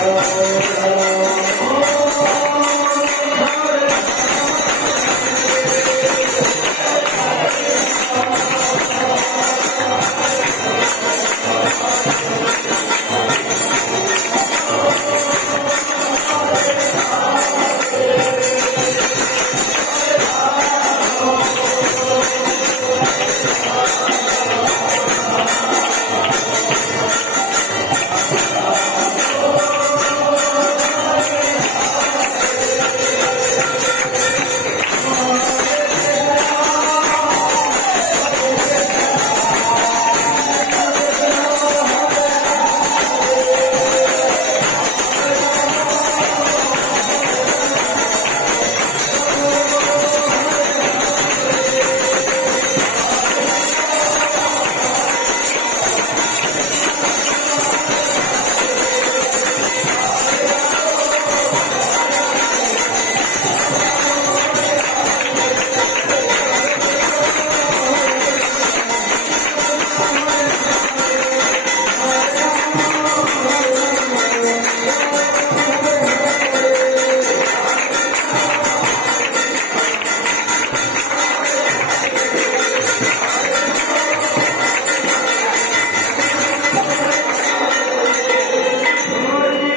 ございま。